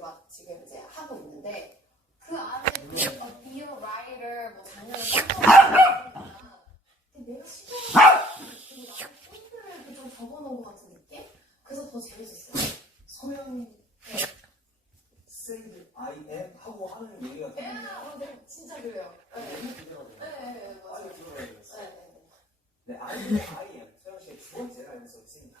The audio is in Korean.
막 지금 이제 하고 있는데 그 안에 그 어, be a writer 뭐 장르를 섞어서 내가 나는 포인트를 이렇게 좀 적어놓은 것 같은 느낌? 그래서 더 재밌었어요. 서양 세이드 I am 하고 하는 얘기가 예. 어, 네, 진짜 그래요. 네, 너무 기대가 네, 돼요. 네, 네, 맞아요. 빨리 들어가야 되겠어. 네, 네, 네. 네, I am I am 서양 씨의 두 번째가 여기서 있습니다.